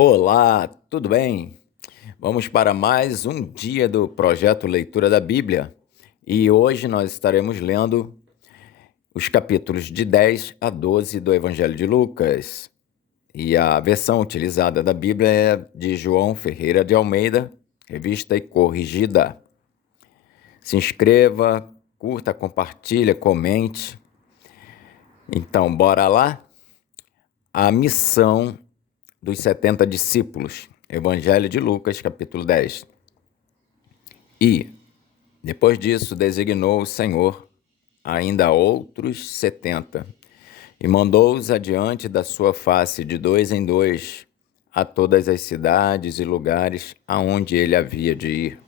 Olá, tudo bem? Vamos para mais um dia do projeto Leitura da Bíblia e hoje nós estaremos lendo os capítulos de 10 a 12 do Evangelho de Lucas. E a versão utilizada da Bíblia é de João Ferreira de Almeida, revista e corrigida. Se inscreva, curta, compartilha, comente. Então, bora lá? A missão dos 70 discípulos. Evangelho de Lucas, capítulo 10. E, depois disso, designou o Senhor ainda outros 70, e mandou-os adiante da sua face de dois em dois, a todas as cidades e lugares aonde ele havia de ir.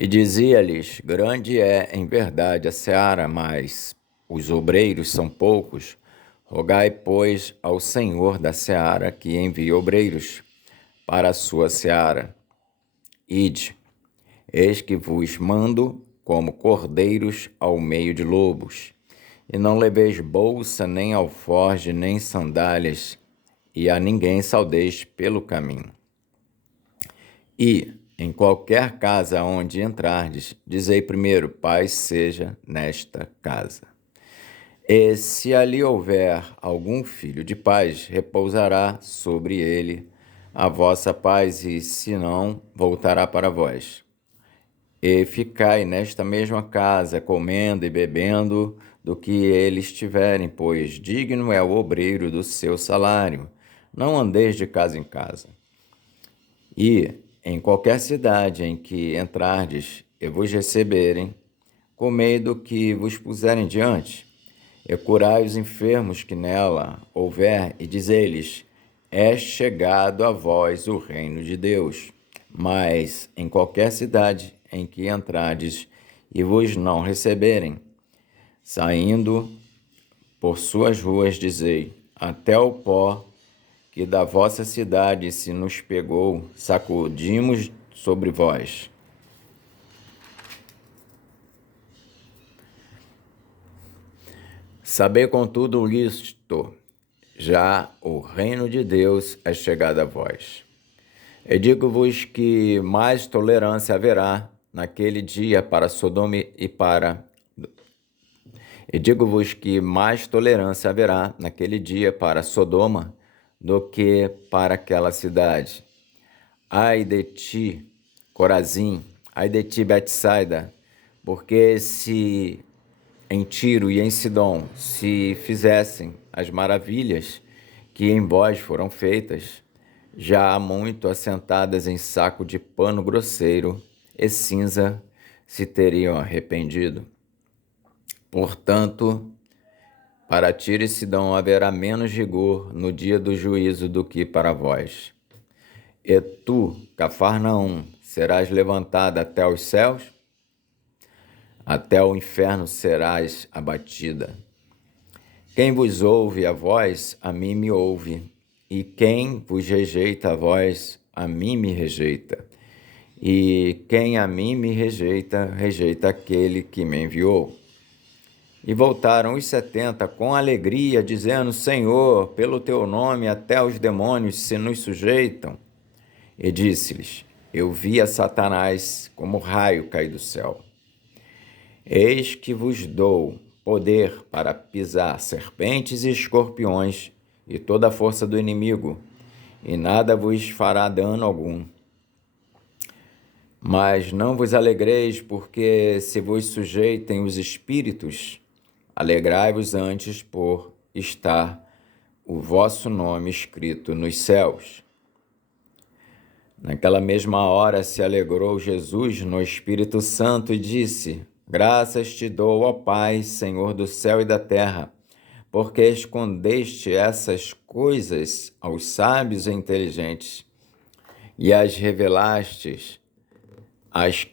E dizia-lhes: grande é, em verdade, a seara, mas os obreiros são poucos. Rogai, pois, ao Senhor da seara que envie obreiros para a sua seara. Ide, eis que vos mando como cordeiros ao meio de lobos. E não leveis bolsa, nem alforje, nem sandálias, e a ninguém saudeis pelo caminho. E, em qualquer casa onde entrardes, dizei primeiro: paz seja nesta casa. E se ali houver algum filho de paz, repousará sobre ele a vossa paz, e se não, voltará para vós. E ficai nesta mesma casa, comendo e bebendo do que eles tiverem, pois digno é o obreiro do seu salário. Não andeis de casa em casa. E, em qualquer cidade em que entrardes e vos receberem, comei do que vos puserem diante, e curai os enfermos que nela houver, e dizei-lhes: é chegado a vós o reino de Deus. Mas, em qualquer cidade em que entrardes e vos não receberem, saindo por suas ruas, dizei: até o pó que da vossa cidade se nos pegou, sacudimos sobre vós. Sabei, contudo, isto: já o reino de Deus é chegado a vós. E digo-vos que mais tolerância haverá naquele dia para Sodoma e para... E digo-vos que mais tolerância haverá naquele dia para Sodoma do que para aquela cidade. Ai de ti, Corazim, ai de ti, Betsaida, porque se em Tiro e em Sidom se fizessem as maravilhas que em vós foram feitas, já há muito assentadas em saco de pano grosseiro e cinza se teriam arrependido. Portanto, para Tiro e Sidom haverá menos rigor no dia do juízo do que para vós. E tu, Cafarnaum, serás levantada até os céus? Até o inferno serás abatida. Quem vos ouve a vós, a mim me ouve, e quem vos rejeita a vós, a mim me rejeita. E quem a mim me rejeita, rejeita aquele que me enviou. E voltaram os 70 com alegria, dizendo: Senhor, pelo teu nome até os demônios se nos sujeitam. E disse-lhes: eu vi a Satanás como raio cair do céu. Eis que vos dou poder para pisar serpentes e escorpiões e toda a força do inimigo, e nada vos fará dano algum. Mas não vos alegreis, porque se vos sujeitem os espíritos, alegrai-vos antes por estar o vosso nome escrito nos céus. Naquela mesma hora se alegrou Jesus no Espírito Santo e disse: graças te dou, ó Pai, Senhor do céu e da terra, porque escondeste essas coisas aos sábios e inteligentes e as revelastes às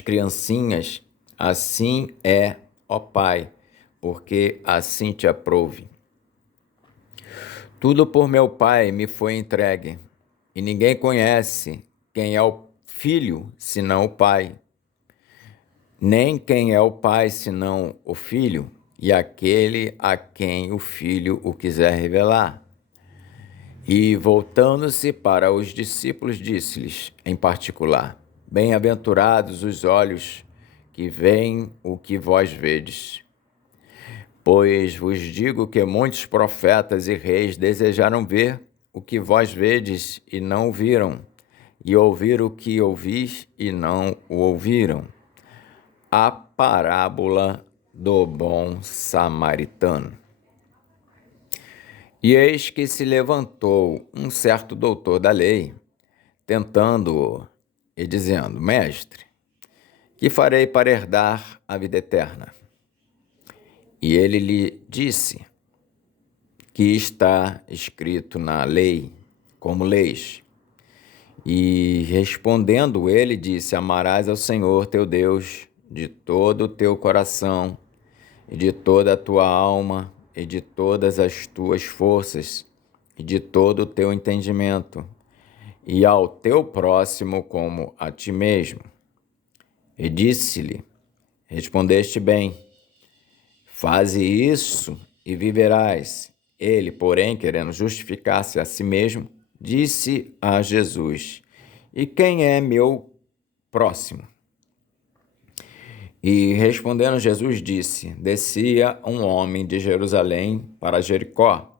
criancinhas. Assim é, ó Pai, porque assim te aprouve. Tudo por meu Pai me foi entregue, e ninguém conhece quem é o Filho senão o Pai, nem quem é o Pai senão o Filho, e aquele a quem o Filho o quiser revelar. E voltando-se para os discípulos, disse-lhes, em particular: Bem-aventurados os olhos que veem o que vós vedes. Pois vos digo que muitos profetas e reis desejaram ver o que vós vedes e não o viram, e ouvir o que ouvis e não o ouviram. A parábola do bom samaritano. E eis que se levantou um certo doutor da lei, tentando-o e dizendo: Mestre, que farei para herdar a vida eterna? E ele lhe disse: que está escrito na lei, como leis. E respondendo ele disse: Amarás ao Senhor teu Deus de todo o teu coração, e de toda a tua alma, e de todas as tuas forças, e de todo o teu entendimento, e ao teu próximo como a ti mesmo. E disse-lhe: Respondeste bem, faze isso e viverás. Ele, porém, querendo justificar-se a si mesmo, disse a Jesus: E quem é meu próximo? E respondendo Jesus disse: Descia um homem de Jerusalém para Jericó,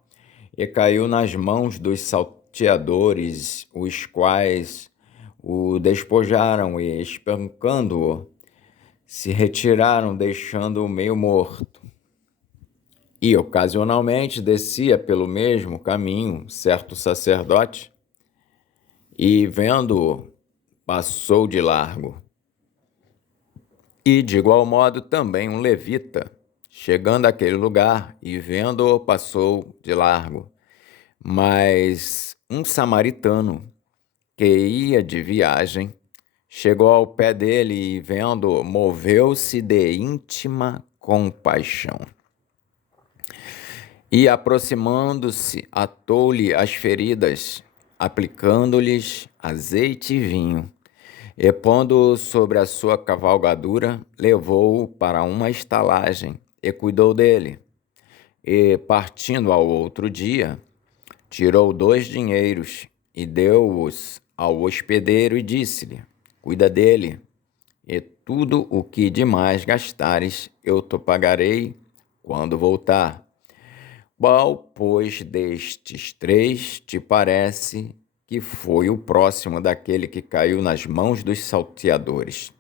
e caiu nas mãos dos salteadores, os quais o despojaram e, espancando-o, se retiraram, deixando-o meio morto. E, ocasionalmente, descia pelo mesmo caminho certo sacerdote, e, vendo-o, passou de largo. E, de igual modo, também um levita, chegando àquele lugar e vendo-o, passou de largo. Mas um samaritano, que ia de viagem, chegou ao pé dele e, vendo-o, moveu-se de íntima compaixão. E, aproximando-se, atou-lhe as feridas, aplicando-lhes azeite e vinho, e, pondo-o sobre a sua cavalgadura, levou-o para uma estalagem e cuidou dele. E, partindo ao outro dia, tirou 2 dinheiros e deu-os ao hospedeiro e disse-lhe: Cuida dele, e tudo o que demais gastares eu te pagarei quando voltar. Qual, pois, destes 3 te parece que foi o próximo daquele que caiu nas mãos dos salteadores?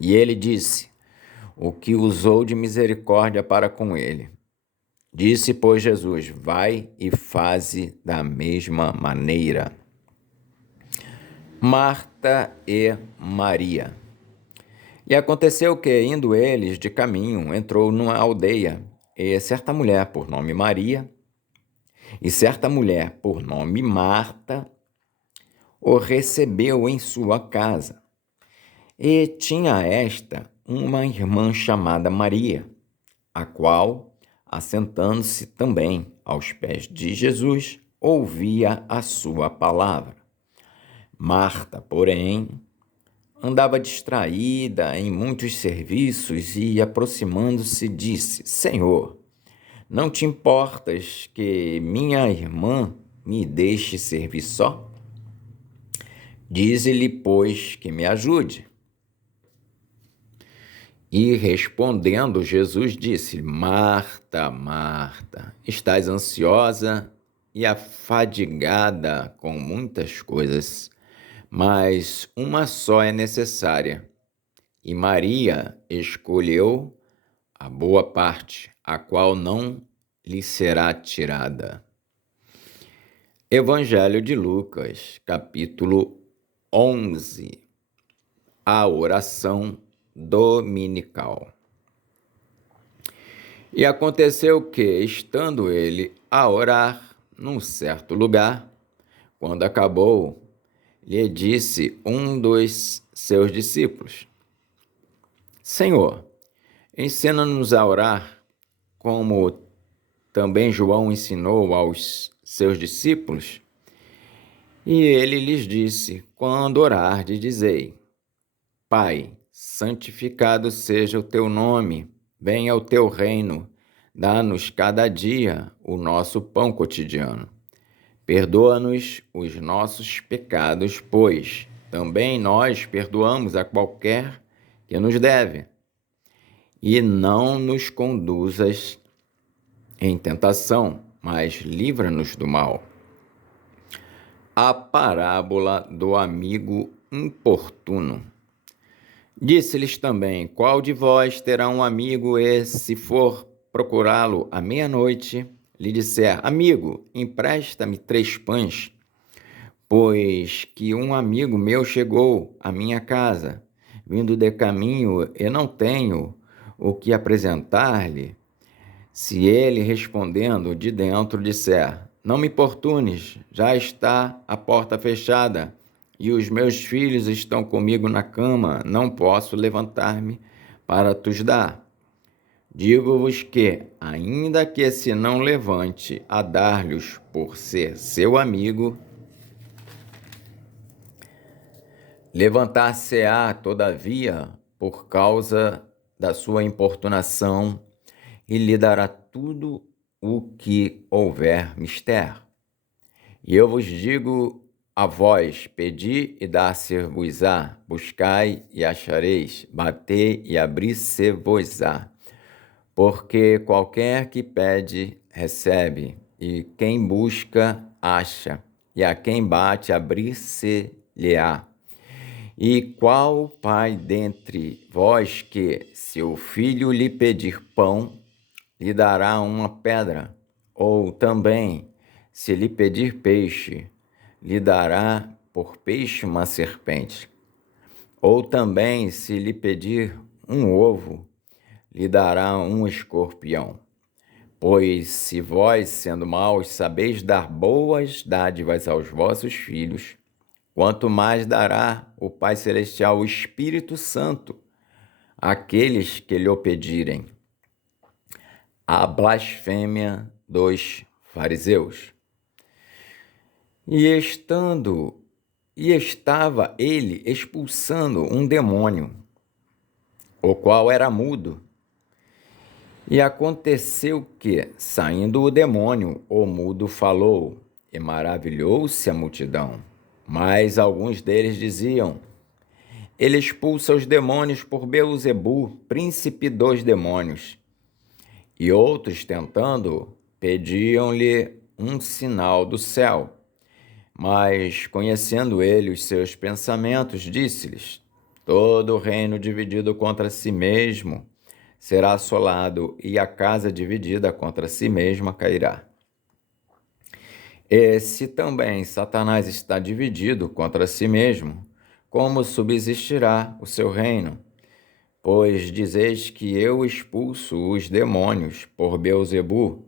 E ele disse: O que usou de misericórdia para com ele. Disse, pois, Jesus: Vai e faze da mesma maneira. Marta e Maria. E aconteceu que, indo eles de caminho, entrou numa aldeia, e certa mulher por nome Maria, e certa mulher por nome Marta, o recebeu em sua casa. E tinha esta uma irmã chamada Maria, a qual, assentando-se também aos pés de Jesus, ouvia a sua palavra. Marta, porém, andava distraída em muitos serviços e, aproximando-se, disse: Senhor, não te importas que minha irmã me deixe servir só? Dize-lhe, pois, que me ajude. E respondendo, Jesus disse: Marta, Marta, estás ansiosa e afadigada com muitas coisas, mas uma só é necessária. E Maria escolheu a boa parte, a qual não lhe será tirada. Evangelho de Lucas, capítulo 11. A oração dominical. E aconteceu que, estando ele a orar num certo lugar, quando acabou, lhe disse um dos seus discípulos: Senhor, ensina-nos a orar, como também João ensinou aos seus discípulos. E ele lhes disse: Quando orardes, dizei: Pai, santificado seja o teu nome, venha o teu reino, dá-nos cada dia o nosso pão cotidiano. Perdoa-nos os nossos pecados, pois também nós perdoamos a qualquer que nos deve. E não nos conduzas em tentação, mas livra-nos do mal. A parábola do amigo importuno. Disse-lhes também: qual de vós terá um amigo e, se for procurá-lo à meia-noite, lhe disser: amigo, empresta-me 3 pães, pois que um amigo meu chegou à minha casa, vindo de caminho, e não tenho o que apresentar-lhe? Se ele, respondendo de dentro, disser: não me importunes, já está a porta fechada, e os meus filhos estão comigo na cama, não posso levantar-me para tos dar. Digo-vos que, ainda que se não levante a dar-lhes por ser seu amigo, levantar-se-á, todavia, por causa da sua importunação, e lhe dará tudo o que houver mister. E eu vos digo a vós: pedi e dar-se-vos-á, buscai e achareis, batei e abrir-se-vos-á. Porque qualquer que pede, recebe, e quem busca, acha, e a quem bate, abrir-se-lhe-á. E qual pai dentre vós que, se o filho lhe pedir pão, lhe dará uma pedra? Ou também, se lhe pedir peixe, lhe dará por peixe uma serpente? Ou também, se lhe pedir um ovo, lhe dará um escorpião? Pois se vós, sendo maus, sabeis dar boas dádivas aos vossos filhos, quanto mais dará o Pai Celestial o Espírito Santo àqueles que lhe o pedirem. A blasfêmia dos fariseus. E estava ele expulsando um demônio, o qual era mudo. E aconteceu que, saindo o demônio, o mudo falou, e maravilhou-se a multidão. Mas alguns deles diziam: ele expulsa os demônios por Beelzebu, príncipe dos demônios. E outros, tentando, pediam-lhe um sinal do céu. Mas, conhecendo ele os seus pensamentos, disse-lhes: todo reino dividido contra si mesmo será assolado, e a casa dividida contra si mesma cairá. E se também Satanás está dividido contra si mesmo, como subsistirá o seu reino? Pois dizeis que eu expulso os demônios por Beelzebu.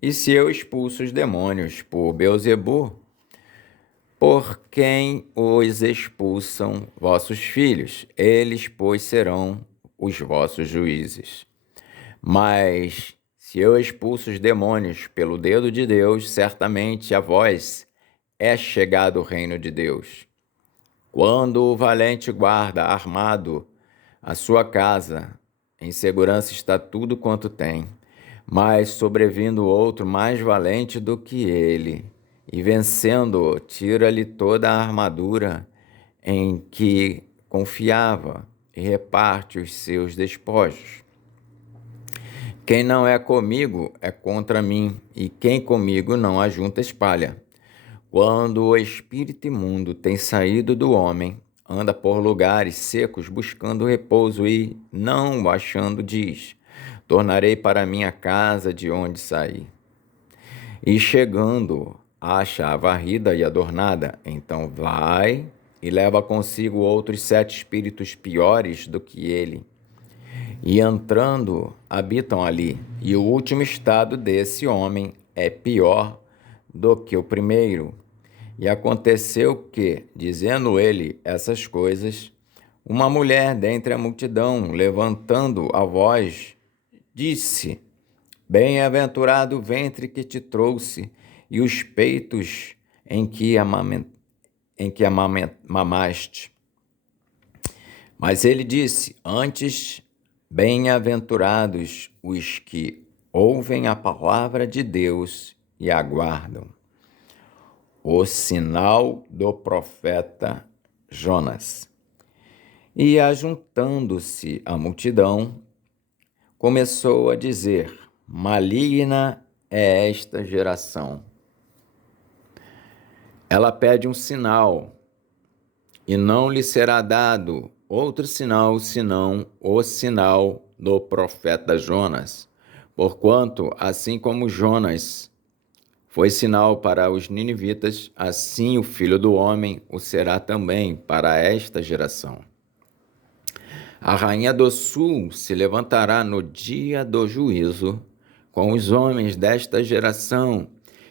E se eu expulso os demônios por Beelzebu, por quem os expulsam vossos filhos? Eles, pois, serão os vossos juízes. Mas se eu expulso os demônios pelo dedo de Deus, certamente a vós é chegado o reino de Deus. Quando o valente guarda armado a sua casa, em segurança está tudo quanto tem, mas sobrevindo outro mais valente do que ele, e vencendo-o, tira-lhe toda a armadura em que confiava e reparte os seus despojos. Quem não é comigo é contra mim, e quem comigo não ajunta espalha. Quando o espírito imundo tem saído do homem, anda por lugares secos buscando repouso e, não o achando, diz: tornarei para minha casa de onde saí. E chegando, acha a varrida e adornada, então vai e leva consigo outros 7 espíritos piores do que ele. E entrando, habitam ali, e o último estado desse homem é pior do que o primeiro. E aconteceu que, dizendo ele essas coisas, uma mulher dentre a multidão, levantando a voz, disse: bem-aventurado o ventre que te trouxe, e os peitos em que mamaste. Mas ele disse: antes, bem-aventurados os que ouvem a palavra de Deus e aguardam. O sinal do profeta Jonas. E ajuntando-se a multidão, começou a dizer: maligna é esta geração. Ela pede um sinal, e não lhe será dado outro sinal senão o sinal do profeta Jonas. Porquanto, assim como Jonas foi sinal para os ninivitas, assim o Filho do Homem o será também para esta geração. A rainha do sul se levantará no dia do juízo com os homens desta geração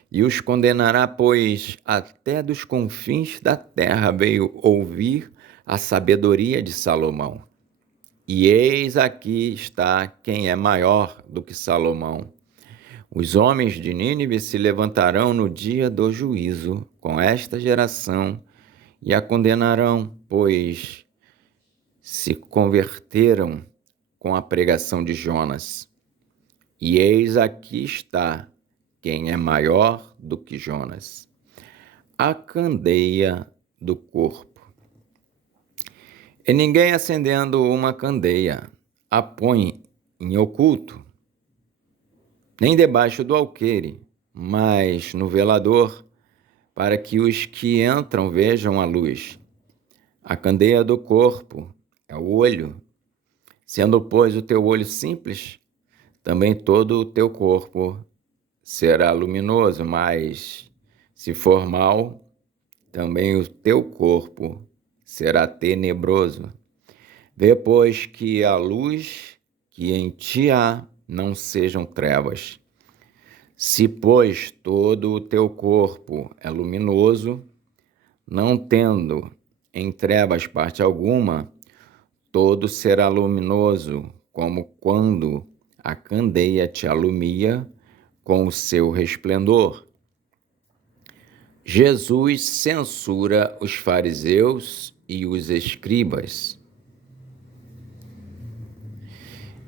e os condenará, pois até dos confins da terra veio ouvir a sabedoria de Salomão. E eis aqui está quem é maior do que Salomão. Os homens de Nínive se levantarão no dia do juízo com esta geração e a condenarão, pois se converteram com a pregação de Jonas. E eis aqui está quem é maior do que Jonas. A candeia do corpo. E ninguém acendendo uma candeia a põe em oculto, nem debaixo do alqueire, mas no velador, para que os que entram vejam a luz. A candeia do corpo é o olho. Sendo, pois, o teu olho simples, também todo o teu corpo será luminoso, mas se for mau, também o teu corpo será tenebroso. Vê, pois, que a luz que em ti há não sejam trevas. Se, pois, todo o teu corpo é luminoso, não tendo em trevas parte alguma, todo será luminoso, como quando a candeia te alumia com o seu resplendor. Jesus censura os fariseus e os escribas.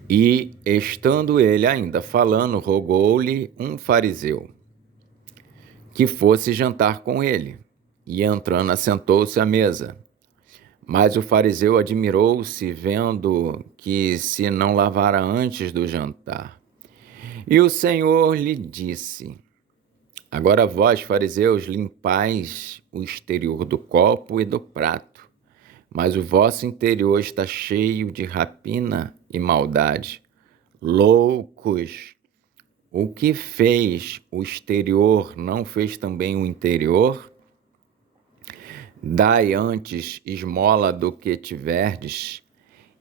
E, estando ele ainda falando, rogou-lhe um fariseu que fosse jantar com ele, e entrando assentou-se à mesa. Mas o fariseu admirou-se, vendo que se não lavara antes do jantar. E o Senhor lhe disse: agora vós, fariseus, limpais o exterior do copo e do prato, mas o vosso interior está cheio de rapina e maldade. Loucos! O que fez o exterior não fez também o interior? Dai antes esmola do que tiverdes,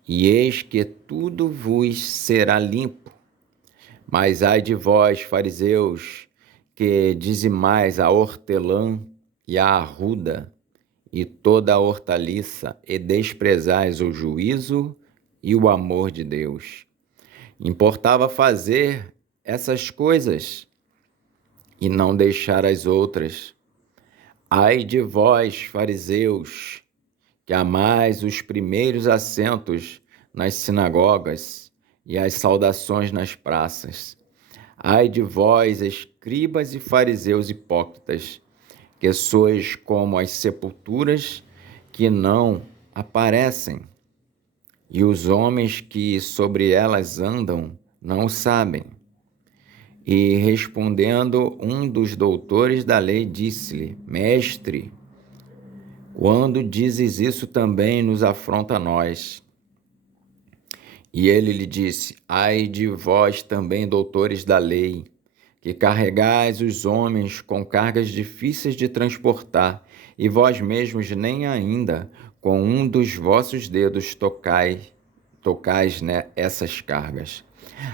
e eis que tudo vos será limpo. Mas ai de vós, fariseus, que dizimais a hortelã e a arruda, e toda a hortaliça, e desprezais o juízo e o amor de Deus. Importava fazer essas coisas e não deixar as outras. Ai de vós, fariseus, que amais os primeiros assentos nas sinagogas e as saudações nas praças. Ai de vós, escribas e fariseus hipócritas, que sois como as sepulturas que não aparecem, e os homens que sobre elas andam não sabem. E respondendo um dos doutores da lei, disse-lhe: Mestre, quando dizes isso também nos afronta a nós. E ele lhe disse: ai de vós também, doutores da lei, que carregais os homens com cargas difíceis de transportar, e vós mesmos nem ainda com um dos vossos dedos tocais essas cargas.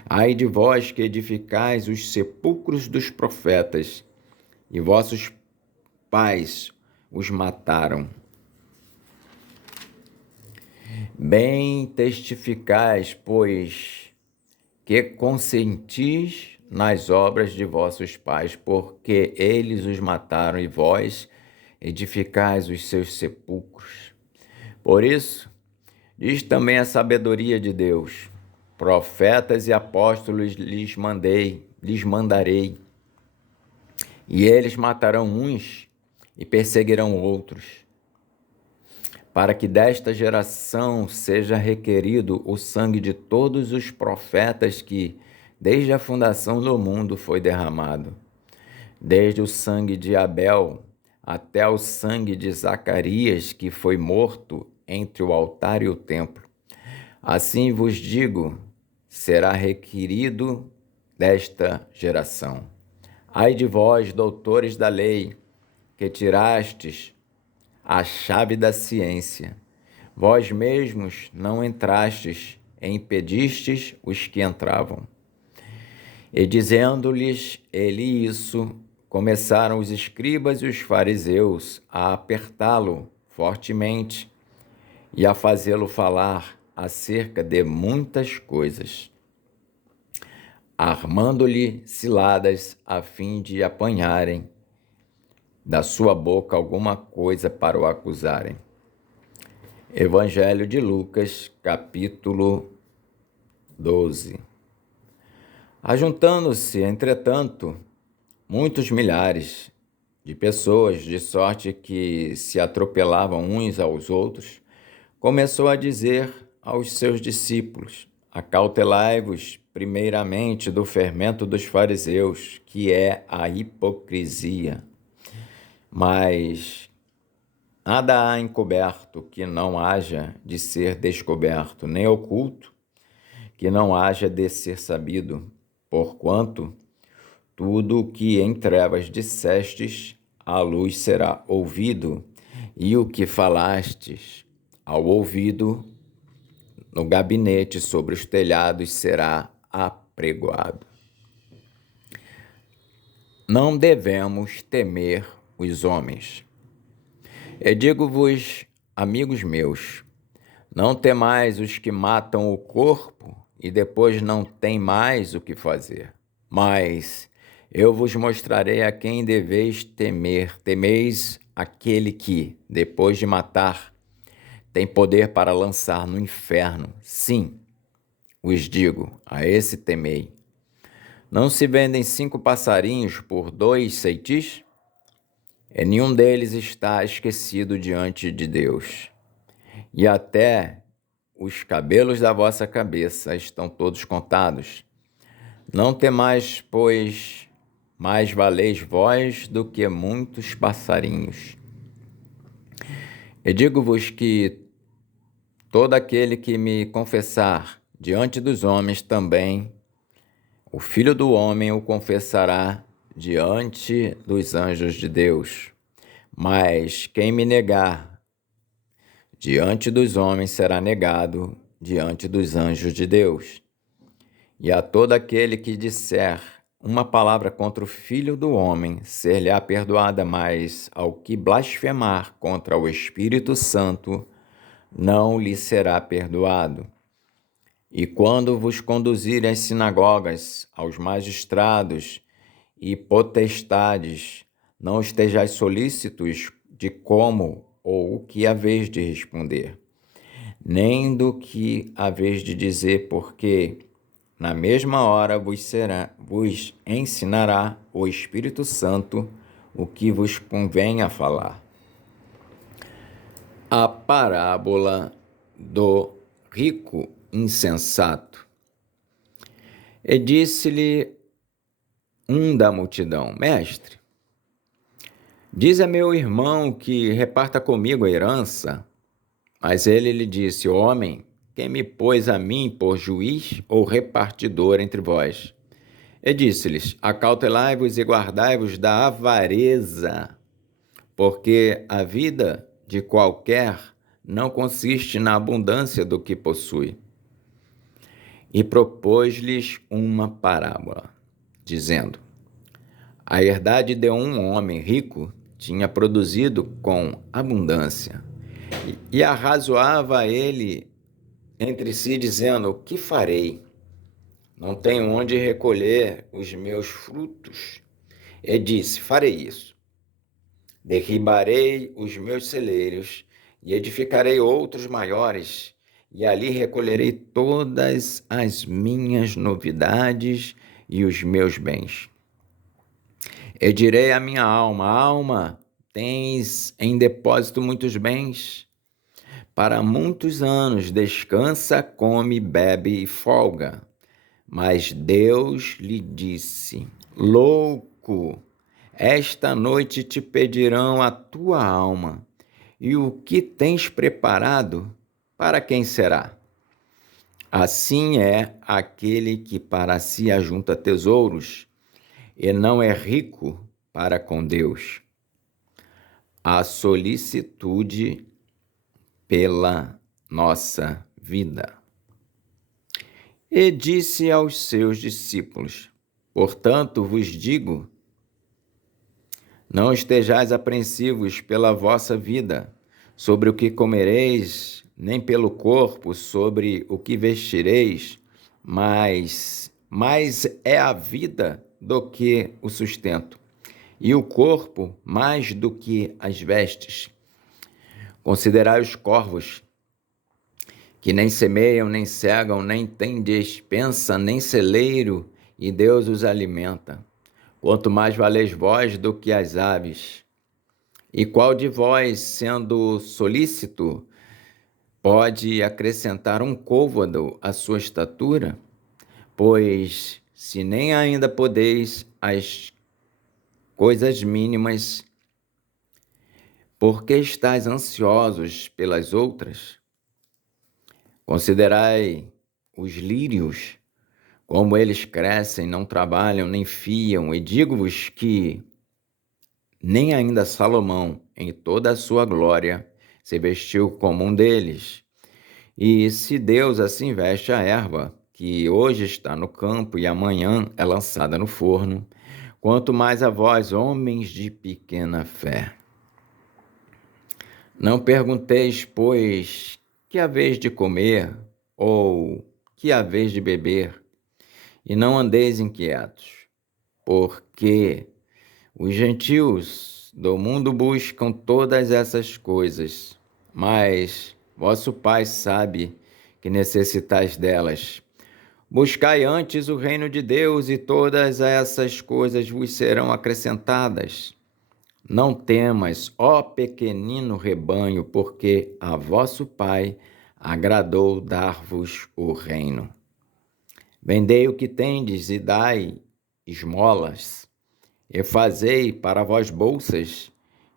Ai de vós que edificais os sepulcros dos profetas, e vossos pais os mataram. Bem testificais, pois, que consentis nas obras de vossos pais, porque eles os mataram, e vós edificais os seus sepulcros. Por isso, diz também a sabedoria de Deus: profetas e apóstolos lhes mandarei, e eles matarão uns e perseguirão outros, para que desta geração seja requerido o sangue de todos os profetas que, desde a fundação do mundo, foi derramado, desde o sangue de Abel até o sangue de Zacarias, que foi morto entre o altar e o templo. Assim vos digo, será requerido desta geração. Ai de vós, doutores da lei, que tirastes a chave da ciência. Vós mesmos não entrastes e impedistes os que entravam. E dizendo-lhes ele isso, começaram os escribas e os fariseus a apertá-lo fortemente e a fazê-lo falar acerca de muitas coisas, armando-lhe ciladas a fim de apanharem da sua boca alguma coisa para o acusarem. Evangelho de Lucas, capítulo 12. Ajuntando-se, entretanto, muitos milhares de pessoas, de sorte que se atropelavam uns aos outros, começou a dizer aos seus discípulos: acautelai-vos primeiramente do fermento dos fariseus, que é a hipocrisia. Mas nada há encoberto que não haja de ser descoberto, nem oculto que não haja de ser sabido, porquanto tudo o que em trevas dissestes, à luz será ouvido, e o que falastes ao ouvido, no gabinete sobre os telhados será apregoado. Não devemos temer os homens. Eu digo-vos, amigos meus, não temais os que matam o corpo e depois não têm mais o que fazer. Mas eu vos mostrarei a quem deveis temer. Temeis aquele que, depois de matar, tem poder para lançar no inferno. Sim, vos digo, a esse temei. Não se vendem 5 passarinhos por 2 ceitis? E nenhum deles está esquecido diante de Deus. E até os cabelos da vossa cabeça estão todos contados. Não temais, pois mais valeis vós do que muitos passarinhos. E digo-vos que todo aquele que me confessar diante dos homens também, o Filho do Homem o confessará diante dos anjos de Deus. Mas quem me negar diante dos homens será negado diante dos anjos de Deus. E a todo aquele que disser uma palavra contra o Filho do Homem, ser-lhe-á perdoada, mas ao que blasfemar contra o Espírito Santo, não lhe será perdoado. E quando vos conduzirem às sinagogas, aos magistrados e potestades, não estejais solícitos de como ou o que haveis de responder, nem do que haveis de dizer, porque na mesma hora vos ensinará o Espírito Santo o que vos convém a falar. A parábola do rico insensato. E disse-lhe um da multidão: Mestre, diz a meu irmão que reparta comigo a herança. Mas ele lhe disse: Homem, quem me pôs a mim por juiz ou repartidor entre vós? E disse-lhes: acautelai-vos e guardai-vos da avareza, porque a vida de qualquer não consiste na abundância do que possui. E propôs-lhes uma parábola, dizendo: a herdade de um homem rico tinha produzido com abundância, e arrazoava ele entre si, dizendo: que farei? Não tenho onde recolher os meus frutos. E disse: farei isso. Derribarei os meus celeiros e edificarei outros maiores, e ali recolherei todas as minhas novidades e os meus bens. E direi à minha alma: alma, tens em depósito muitos bens. Para muitos anos descansa, come, bebe e folga. Mas Deus lhe disse: louco, esta noite te pedirão a tua alma, e o que tens preparado, para quem será? Assim é aquele que para si ajunta tesouros e não é rico para com Deus. A solicitude pela nossa vida. E disse aos seus discípulos: portanto vos digo, não estejais apreensivos pela vossa vida, sobre o que comereis, nem pelo corpo, sobre o que vestireis, mas mais é a vida do que o sustento, e o corpo mais do que as vestes. Considerai os corvos, que nem semeiam, nem cegam, nem têm despensa, nem celeiro, e Deus os alimenta. Quanto mais valeis vós do que as aves. E qual de vós, sendo solícito, pode acrescentar um côvado à sua estatura? Pois, se nem ainda podeis as coisas mínimas, por que estáis ansiosos pelas outras? Considerai os lírios, como eles crescem, não trabalham, nem fiam, e digo-vos que nem ainda Salomão, em toda a sua glória, se vestiu como um deles. E se Deus assim veste a erva, que hoje está no campo e amanhã é lançada no forno, quanto mais a vós, homens de pequena fé. Não pergunteis, pois, que haveis de comer, ou que haveis de beber, e não andeis inquietos, porque os gentios do mundo buscam todas essas coisas, mas vosso Pai sabe que necessitais delas. Buscai antes o reino de Deus, e todas essas coisas vos serão acrescentadas. Não temas, ó pequenino rebanho, porque a vosso Pai agradou dar-vos o reino. Vendei o que tendes e dai esmolas, e fazei para vós bolsas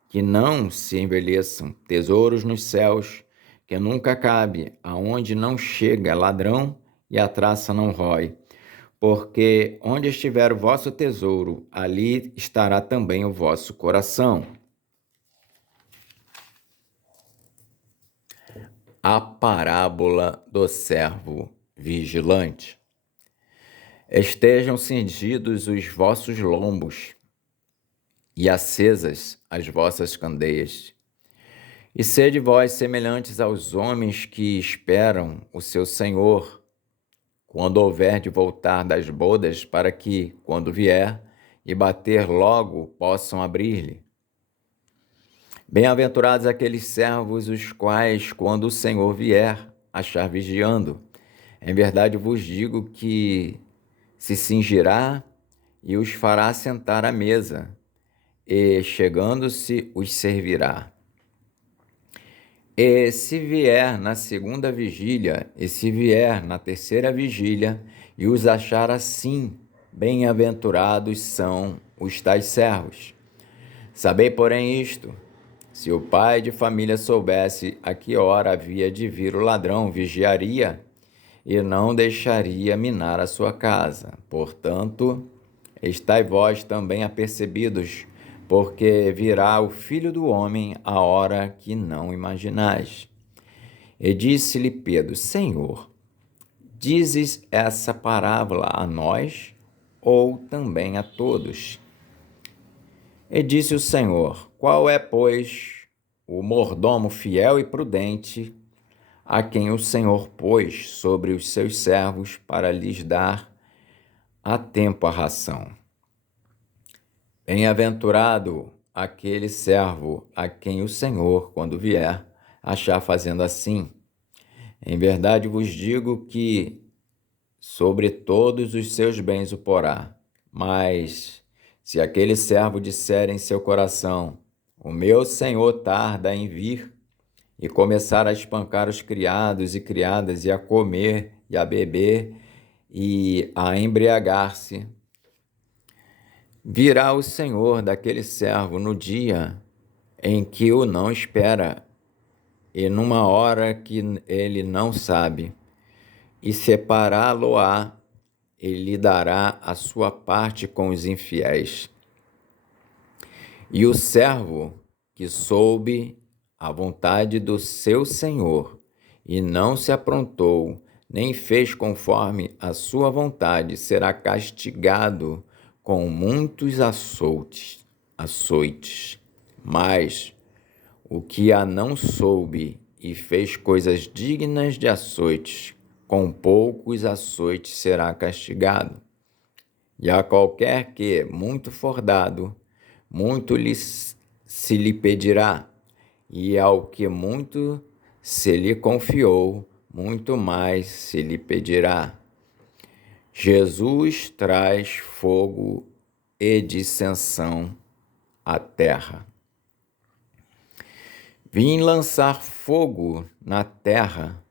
que não se envelheçam, tesouros nos céus, que nunca cabe, aonde não chega ladrão e a traça não rói. Porque onde estiver o vosso tesouro, ali estará também o vosso coração. A parábola do servo vigilante. Estejam cingidos os vossos lombos e acesas as vossas candeias. E sede vós semelhantes aos homens que esperam o seu Senhor, quando houver de voltar das bodas, para que, quando vier e bater logo, possam abrir-lhe. Bem-aventurados aqueles servos, os quais, quando o Senhor vier, achar vigiando. Em verdade vos digo que se cingirá e os fará sentar à mesa, e, chegando-se, os servirá. E se vier na segunda vigília, e se vier na terceira vigília, e os achar assim, bem-aventurados são os tais servos. Sabei, porém, isto: se o pai de família soubesse a que hora havia de vir o ladrão, vigiaria e não deixaria minar a sua casa. Portanto, estai vós também apercebidos, porque virá o Filho do Homem a hora que não imaginais. E disse-lhe Pedro: Senhor, dizes essa parábola a nós ou também a todos? E disse o Senhor: qual é, pois, o mordomo fiel e prudente, a quem o Senhor pôs sobre os seus servos para lhes dar a tempo a ração? Bem-aventurado aquele servo a quem o Senhor, quando vier, achar fazendo assim. Em verdade vos digo que sobre todos os seus bens o porá. Mas se aquele servo disser em seu coração: O meu senhor tarda em vir, e começar a espancar os criados e criadas, e a comer, e a beber, e a embriagar-se, virá o senhor daquele servo no dia em que o não espera, e numa hora que ele não sabe, e separá-lo-á, e lhe dará a sua parte com os infiéis. E o servo que soube a vontade do seu senhor, e não se aprontou, nem fez conforme a sua vontade, será castigado com muitos açoites. Mas o que a não soube e fez coisas dignas de açoites, com poucos açoites será castigado. E a qualquer que muito for dado, muito se lhe pedirá, e ao que muito se lhe confiou, muito mais se lhe pedirá. Jesus traz fogo e dissensão à terra. Vim lançar fogo na terra,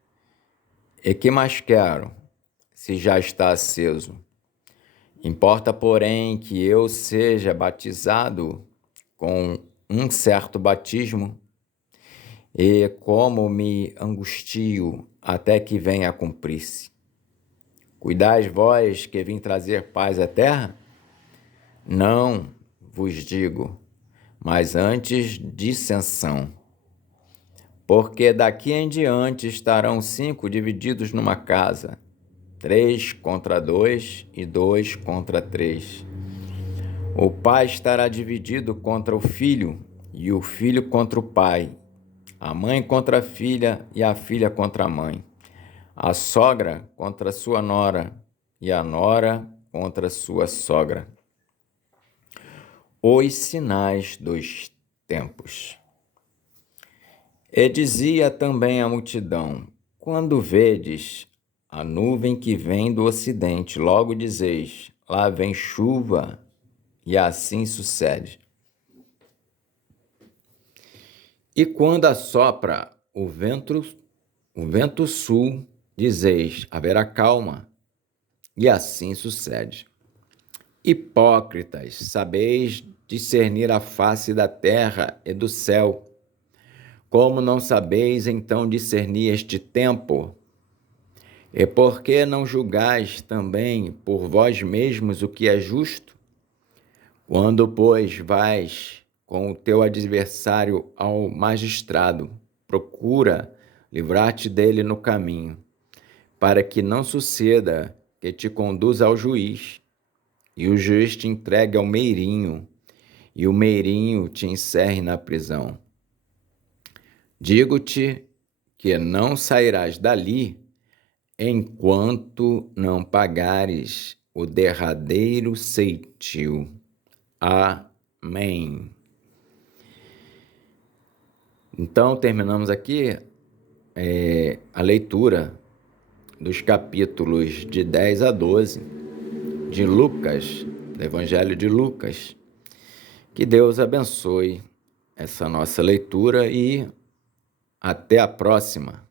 e que mais quero, se já está aceso? Importa, porém, que eu seja batizado com um certo batismo, e como me angustio até que venha a cumprir-se. Cuidais vós que vim trazer paz à terra? Não vos digo, mas antes dissensão. Porque daqui em diante estarão 5 divididos numa casa, 3 contra 2 e 2 contra 3. O pai estará dividido contra o filho, e o filho contra o pai, a mãe contra a filha, e a filha contra a mãe, a sogra contra a sua nora, e a nora contra a sua sogra. Os sinais dos tempos. E dizia também a multidão: quando vedes a nuvem que vem do ocidente, logo dizeis: lá vem chuva, e assim sucede. E quando assopra o vento sul, dizeis: haverá calma, e assim sucede. Hipócritas, sabeis discernir a face da terra e do céu. Como não sabeis então discernir este tempo? E por que não julgais também por vós mesmos o que é justo? Quando, pois, vais com o teu adversário ao magistrado, procura livrar-te dele no caminho, para que não suceda que te conduza ao juiz, e o juiz te entregue ao meirinho, e o meirinho te encerre na prisão. Digo-te que não sairás dali enquanto não pagares o derradeiro ceitil. Amém. Então, terminamos aqui a leitura dos capítulos de 10 a 12 de Lucas, do Evangelho de Lucas. Que Deus abençoe essa nossa leitura e até a próxima.